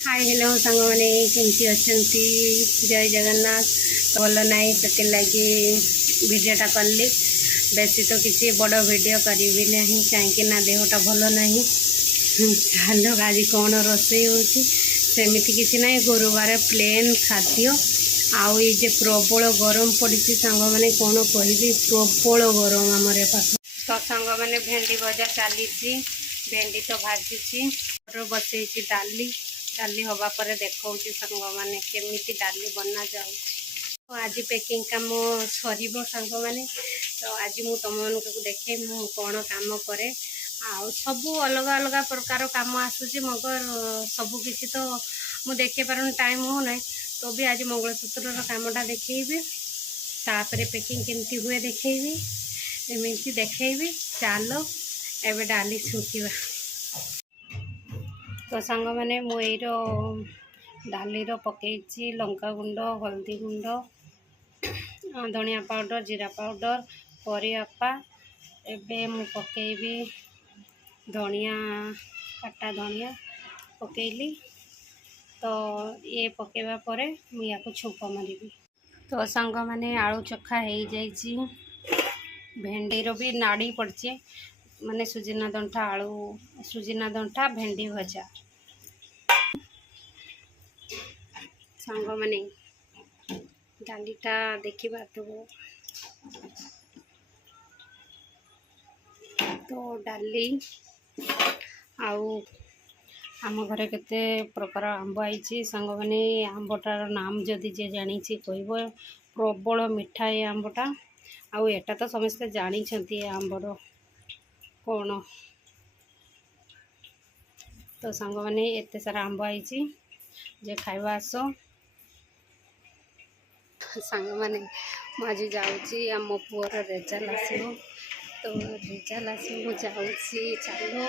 Hi hello सांग मैंने केमती अच्छा जय जगन्नाथ भल ना से लगे भिडियोटा कली बेसी तो किसी बड़ वीडियो करी ना कहीं देहटा भल ना चलो आज कौन रोसई होमती किसी ना गुरुवार प्लेन खाद्य आउ ये प्रबल गरम पड़ी सांग मैंने कौन कह प्रबल गरम आमर पास तो सांग मैंने भेंडी भजा चली भेंडी तो भाजी बसई डाली डाली हवा पर देखा सांग मैंने केमी डाली बना जाऊँ तो आज पैकिंग काम सर सांग मैंने तो आज मु तुम मन को देखे मु कौन काम करे आ सब अलग अलग प्रकार काम आसूँ मगर सब किसी तो मु देखे पार टाइम हो ना तो भी आज मंगलसूत्र कामटा देखी तापर पैकिंग केमती हुए देखी एमती देखी चलो एवं डाली छुंकिवा तो सांग मैंने मुईर डाली पकई लंका गुंड हल्दी गुंड धनिया पाउडर जीरा पाउडर परियापा एबे मु पकेबी धनिया काटा धनिया पकेली तो ये पकेबा परे मु या छुप मारिबी तो सांग मैंने आलू चखा हो जाइए भेंडीर भी नाड़ी पड़चे माने सुजिना दंठा आलू सुजिना दंठा भेंडी भजा सांग माने डालीटा देखा तो डाली आउ आम घरे केते प्रकार आंब आई सांग मैंने आंबटार नाम जदि जे जानी कह प्रबल मिठा ये आंबटा आउ एटा तो समस्ते जानी आंबर कौन तो सांग मैंने एत सारा आंब आई जे खाइबा आस सांग मैंने मुझे जाऊँगी आम पुअर रेजल्ट आसो तो रेजल्ट आस मु जाऊँगी चलो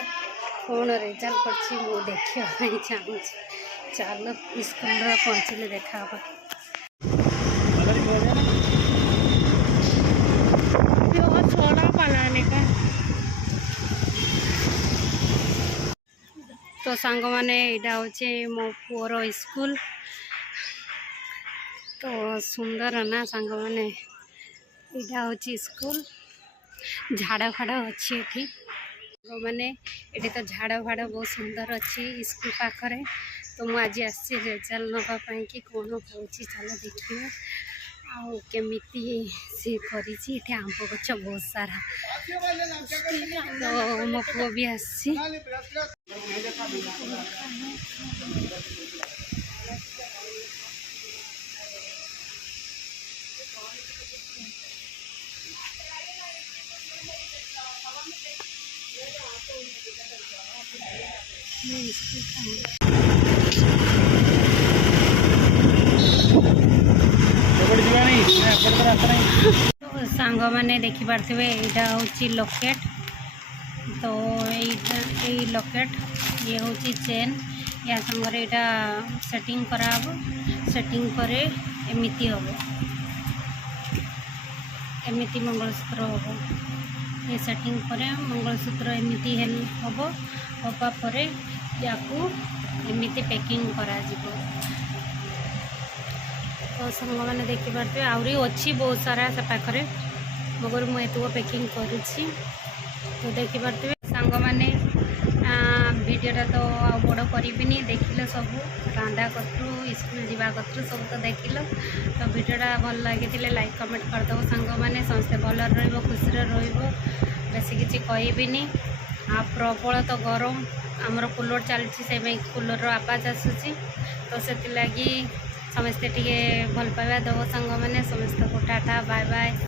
कौन रेजल्ट कर देखा चाहूँ चलो स्कूल पहुँचले देखा तो सांग मैंने यहाँ हूँ मो पुअर स्कूल तो सुंदर ना सांग मैंने यहाँ हूँ स्कूल झाड़ फाड़ अच्छी ये मैंने ये तो झाड़ फाड़ बहुत सुंदर अच्छी स्कूल पाखरे तो मुझे आज आसी रेजल्ट नापाई कि कौन हो चलो देखिए आउ केमिति सी करी आंब गच बहुत सारा तो मो पुओ भी आसी तो सांग मैंने देखी पारे यहाँ हूँ लकेट तो यही लकेट ये हूँ चेन या संगे यहाँ सेटिंग कराब सेटिंग पर एमती हम एमती मंगलसूत्र हम ये सेटिंग पर मंगलसूत्र एमती हम हबापर या एमती पैकिंग करा तो सांग मैंने देखी पारे आहरी अच्छी बहुत सारा से पाखे मगर मुझे पैकिंग करुँची तो देखी पारे सांग मैंने वीडियोटा तो आ बड़ करी देखिल सब रांधा कतु स्कूल जावा कतु सब तो देखिल तो वीडियोटा भल लगी लाइक कमेंट करदेव सांग मैंने समस्ते भल खुशी बेसी किसी कहबिनी आ प्रबल तो गरम आमर कूलर चलती कूलर आवाज आसूसी तो से लगी समस्ते टे भल पाइबा दब सांग मैंने समस्त को टाटा बाय बाय।